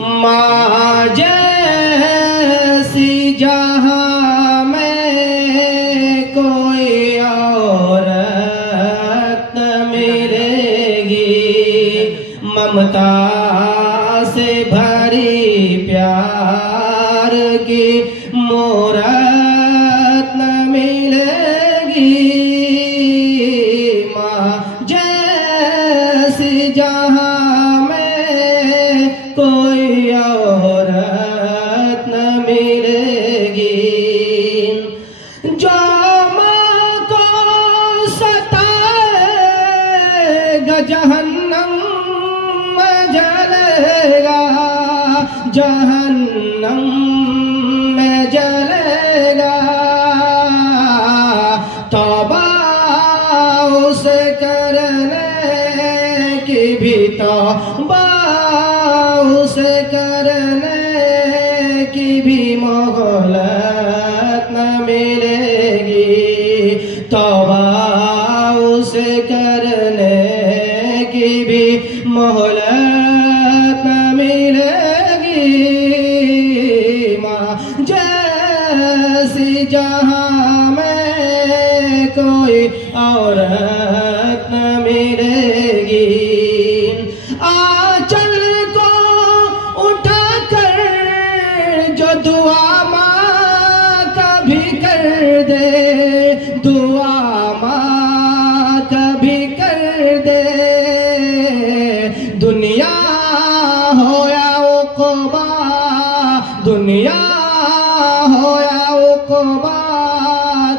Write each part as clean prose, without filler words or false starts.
माँ जैसी जहाँ में कोई औरत न मिलेगी, ममता से भरी प्यार की मूरत न मिलेगी। माँ जैसी जहाँ में कोई औरत न मिलेगी। जो माँ को सताएगा जहन्नम में जलेगा, जहन्नम में जलेगा। तौबा उसे करने की भी तौबा उसे करने की भी मोहलत न मिलेगी। तौबा उसे करने की भी मोहलत न मिलेगी। माँ जैसी जहाँ में कोई औरत न मिलेगी। आंचल को उठाकर जो दुआ माँ कभी कर दे, दुआ माँ कभी कर दे। दुनिया हो या उक़बा, दुनिया हो या उक़बा,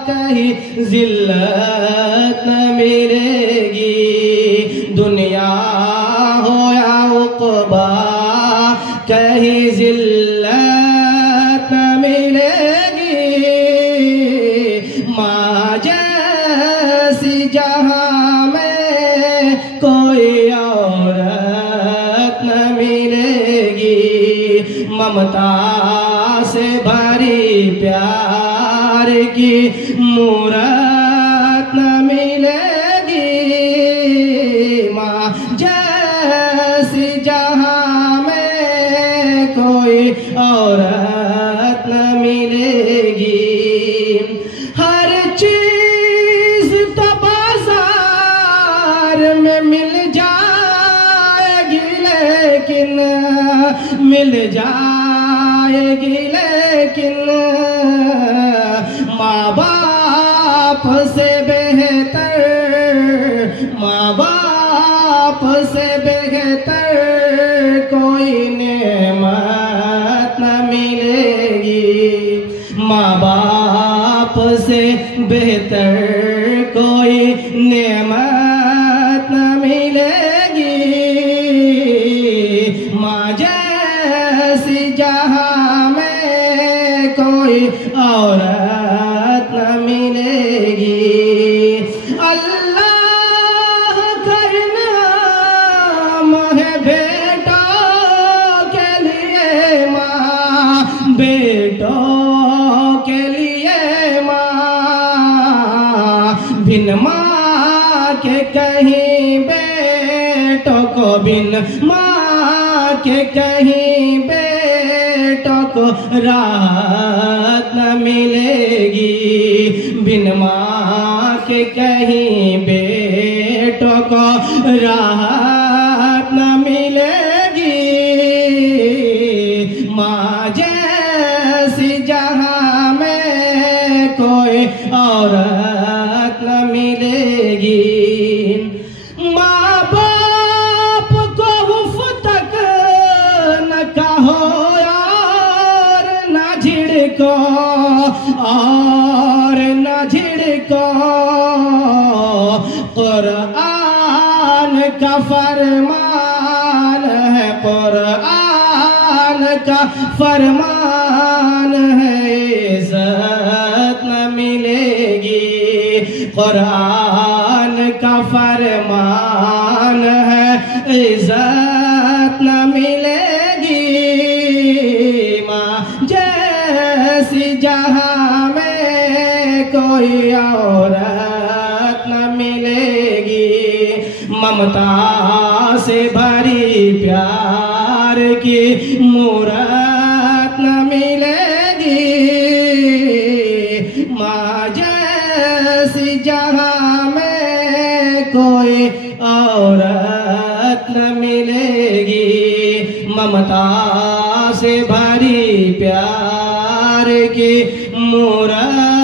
कहीं ज़िल्लत न मिलेगी। दुनिया हो या उक़बा, कहीं ज़िल्लत न मिलेगी। माँ जैसी जहाँ में कोई औरत न मिलेगी, ममता से भरी प्यार की मूरत न मिलेगी। माँ जैसी जहाँ में कोई औरत न मिलेगी। हर चीज तो बाजार में मिल जाएगी, लेकिन मिल जाएगी, लेकिन माँ बाप से बेहतर, माँ बाप से बेहतर कोई नेमत न मिलेगी। माँ बाप से बेहतर कोई नेमत न मिलेगी। माँ जैसी जहाँ में कोई औरत न मिलेगी। अल्लाह का नाम है बेटों के लिए माँ, बेटों के लिए माँ। बिन माँ के कहीं बेटों को, बिन माँ के कहीं बेटों को राहत न मिलेगी। बिन माँ के कहीं बेटों को राहत न मिलेगी। माँ जैसी जहाँ में कोई औरत न मिलेगी। माँ बाप को उफ तक न कहो और न झिड़को, और न झिड़को। कुरान का फरमान है, कुरान का फरमान है, इज़्ज़त न मिलेगी। कुरान का फरमान है, इज़्ज़त न मिलेगी। माँ जैसी जहाँ में कोई औरत न मिलेगी। ममता से भरी प्यार प्यार की मूरत न मिलेगी माँ जैसी जहाँ में कोई औरत न मिलेगी। ममता से भरी प्यार की मूरत